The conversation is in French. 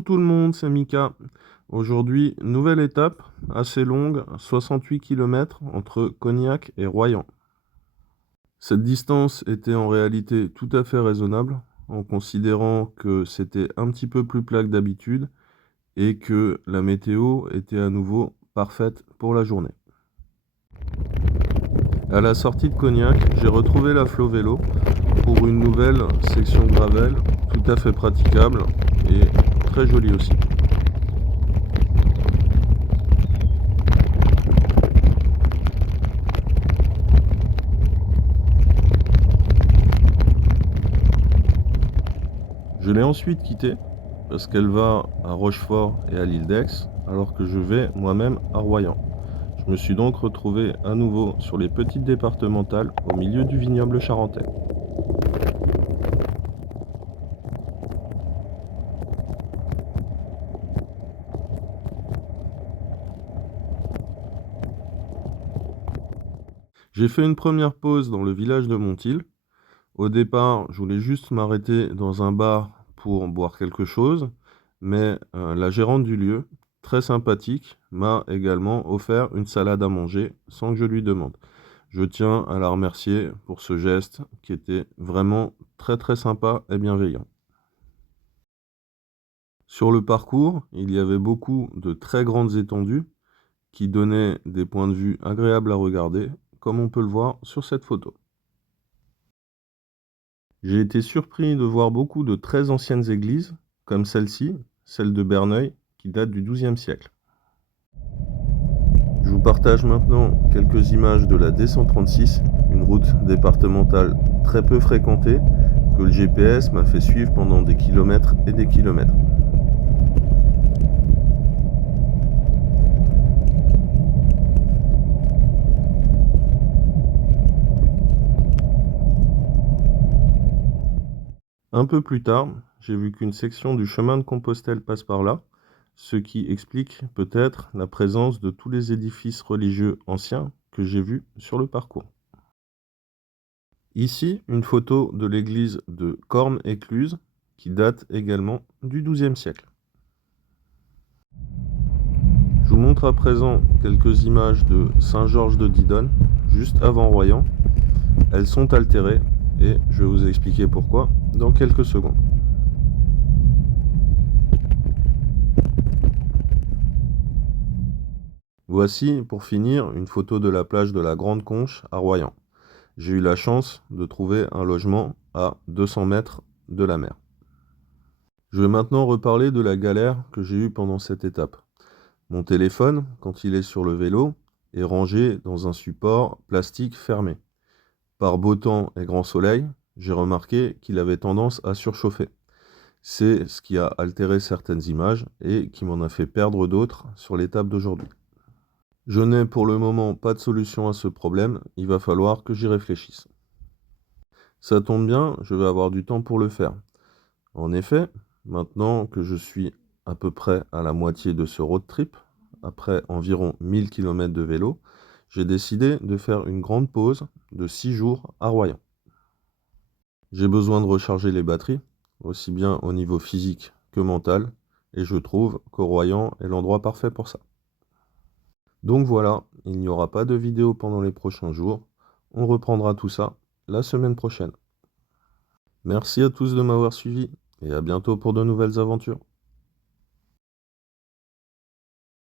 Bonjour tout le monde, c'est Mika. Aujourd'hui, nouvelle étape, assez longue, 68 km entre Cognac et Royan. Cette distance était en réalité tout à fait raisonnable, en considérant que c'était un petit peu plus plat que d'habitude et que la météo était à nouveau parfaite pour la journée. À la sortie de Cognac, j'ai retrouvé la Flow Vélo pour une nouvelle section gravel tout à fait praticable et très jolie aussi. Je l'ai ensuite quittée parce qu'elle va à Rochefort et à l'île d'Aix, alors que je vais moi-même à Royan. Je me suis donc retrouvé à nouveau sur les petites départementales au milieu du vignoble charentais. J'ai fait une première pause dans le village de Montil. Au départ, je voulais juste m'arrêter dans un bar pour boire quelque chose, mais la gérante du lieu, très sympathique, m'a également offert une salade à manger sans que je lui demande. Je tiens à la remercier pour ce geste qui était vraiment très très sympa et bienveillant. Sur le parcours, il y avait beaucoup de très grandes étendues qui donnaient des points de vue agréables à regarder, comme on peut le voir sur cette photo. J'ai été surpris de voir beaucoup de très anciennes églises, comme celle-ci, celle de Berneuil, qui date du XIIe siècle. Je vous partage maintenant quelques images de la D136, une route départementale très peu fréquentée, que le GPS m'a fait suivre pendant des kilomètres et des kilomètres. Un peu plus tard, j'ai vu qu'une section du chemin de Compostelle passe par là, ce qui explique peut-être la présence de tous les édifices religieux anciens que j'ai vus sur le parcours. Ici, une photo de l'église de Corne-Écluse, qui date également du XIIe siècle. Je vous montre à présent quelques images de Saint-Georges de Didonne, juste avant Royan. Elles sont altérées et je vais vous expliquer pourquoi dans quelques secondes. Voici, pour finir, une photo de la plage de la Grande Conche à Royan. J'ai eu la chance de trouver un logement à 200 mètres de la mer. Je vais maintenant reparler de la galère que j'ai eue pendant cette étape. Mon téléphone, quand il est sur le vélo, est rangé dans un support plastique fermé. Par beau temps et grand soleil, j'ai remarqué qu'il avait tendance à surchauffer. C'est ce qui a altéré certaines images et qui m'en a fait perdre d'autres sur l'étape d'aujourd'hui. Je n'ai pour le moment pas de solution à ce problème, il va falloir que j'y réfléchisse. Ça tombe bien, je vais avoir du temps pour le faire. En effet, maintenant que je suis à peu près à la moitié de ce road trip, après environ 1000 km de vélo, j'ai décidé de faire une grande pause de 6 jours à Royan. J'ai besoin de recharger les batteries, aussi bien au niveau physique que mental, et je trouve que Royan est l'endroit parfait pour ça. Donc voilà, il n'y aura pas de vidéo pendant les prochains jours, on reprendra tout ça la semaine prochaine. Merci à tous de m'avoir suivi, et à bientôt pour de nouvelles aventures.